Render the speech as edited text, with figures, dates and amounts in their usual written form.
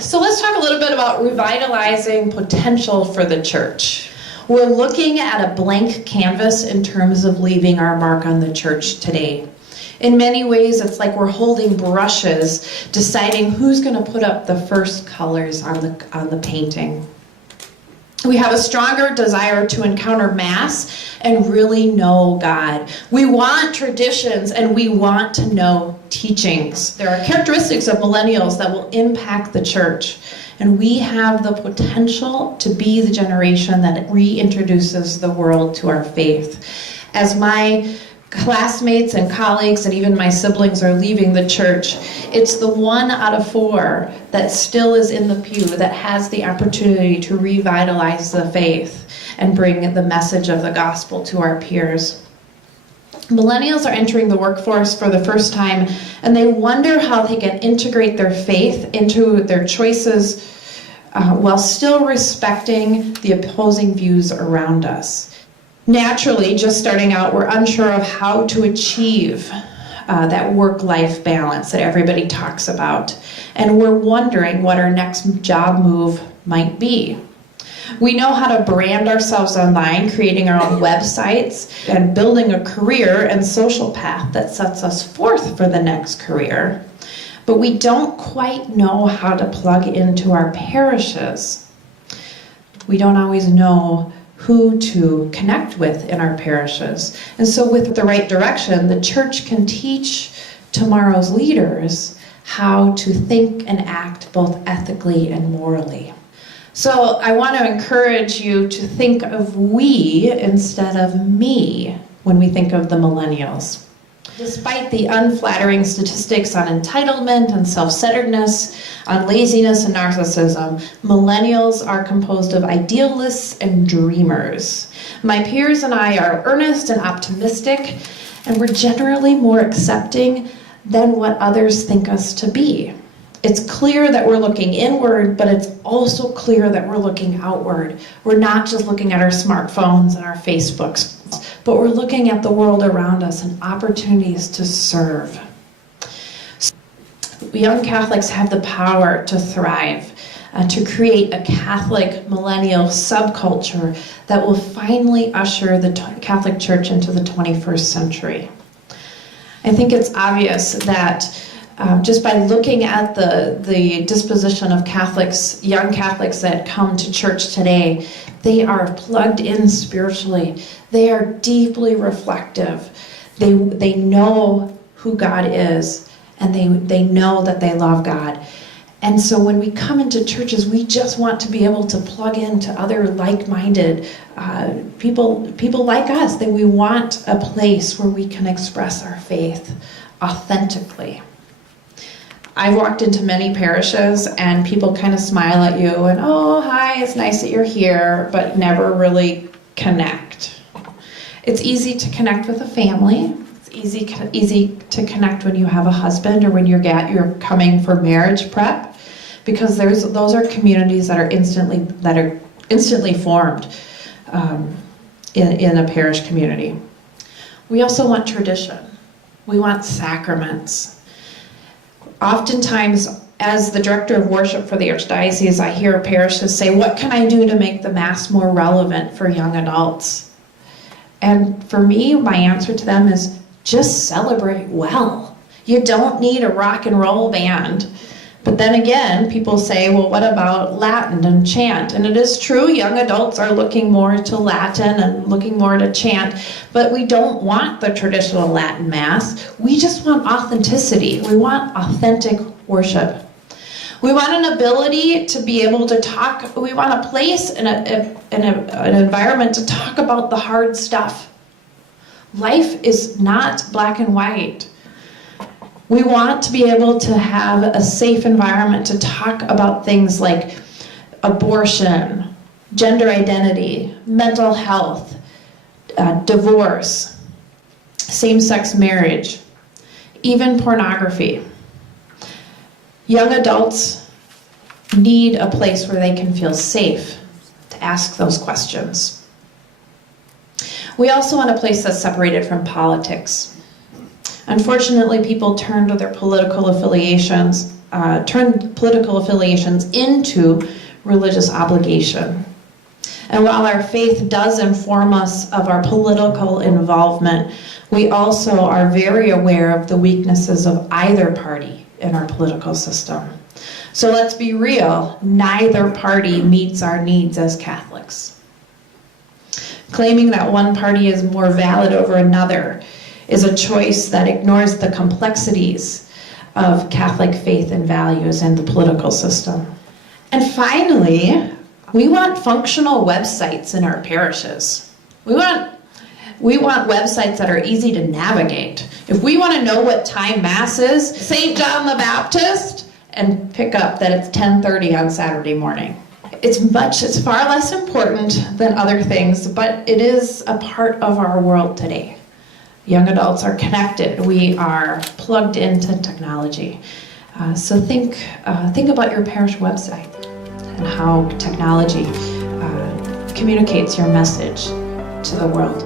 So let's talk a little bit about revitalizing potential for the church. We're looking at a blank canvas in terms of leaving our mark on the church today. In many ways, it's like we're holding brushes, deciding who's going to put up the first colors on the painting. We have a stronger desire to encounter Mass and really know God. We want traditions and we want to know teachings. There are characteristics of millennials that will impact the church, and we have the potential to be the generation that reintroduces the world to our faith. As my classmates and colleagues and even my siblings are leaving the church, it's the 1 out of 4 that still is in the pew that has the opportunity to revitalize the faith and bring the message of the gospel to our peers. Millennials are entering the workforce for the first time, and they wonder how they can integrate their faith into their choices while still respecting the opposing views around us. Naturally, just starting out, we're unsure of how to achieve that work-life balance that everybody talks about. And we're wondering what our next job move might be. We know how to brand ourselves online, creating our own websites, and building a career and social path that sets us forth for the next career. But we don't quite know how to plug into our parishes. We don't always know who to connect with in our parishes. And so with the right direction, the church can teach tomorrow's leaders how to think and act both ethically and morally. So I want to encourage you to think of we instead of me when we think of the millennials. Despite the unflattering statistics on entitlement and self-centeredness, on laziness and narcissism, millennials are composed of idealists and dreamers. My peers and I are earnest and optimistic, and we're generally more accepting than what others think us to be. It's clear that we're looking inward, but it's also clear that we're looking outward. We're not just looking at our smartphones and our Facebooks, but we're looking at the world around us and opportunities to serve. Young Catholics have the power to thrive, to create a Catholic millennial subculture that will finally usher the Catholic Church into the 21st century. I think it's obvious that just by looking at the disposition of Catholics, young Catholics that come to church today, they are plugged in spiritually. They are deeply reflective. They know who God is, and they know that they love God. And so when we come into churches, we just want to be able to plug into other like-minded people like us. That we want a place where we can express our faith authentically. I've walked into many parishes and people kind of smile at you and, oh, hi, it's nice that you're here, but never really connect. It's easy to connect with a family. It's easy to connect when you have a husband or when you're coming for marriage prep, because those are communities that are instantly formed in a parish community. We also want tradition. We want sacraments. Oftentimes, as the director of worship for the Archdiocese, I hear parishes say, what can I do to make the Mass more relevant for young adults? And for me, my answer to them is just celebrate well. You don't need a rock and roll band. But then again, people say, well, what about Latin and chant? And it is true, young adults are looking more to Latin and looking more to chant, but we don't want the traditional Latin Mass. We just want authenticity. We want authentic worship. We want an ability to be able to talk. We want a place and an environment to talk about the hard stuff. Life is not black and white. We want to be able to have a safe environment to talk about things like abortion, gender identity, mental health, divorce, same-sex marriage, even pornography. Young adults need a place where they can feel safe to ask those questions. We also want a place that's separated from politics. Unfortunately, people turn to their political affiliations turn political affiliations into religious obligation. And while our faith does inform us of our political involvement, we also are very aware of the weaknesses of either party in our political system. So let's be real, neither party meets our needs as Catholics. Claiming that one party is more valid over another is a choice that ignores the complexities of Catholic faith and values in the political system. And finally, we want functional websites in our parishes. We want websites that are easy to navigate. If we want to know what time Mass is, St. John the Baptist, and pick up that it's 10:30 on Saturday morning. It's far less important than other things, but it is a part of our world today. Young adults are connected. We are plugged into technology. So think about your parish website and how technology communicates your message to the world.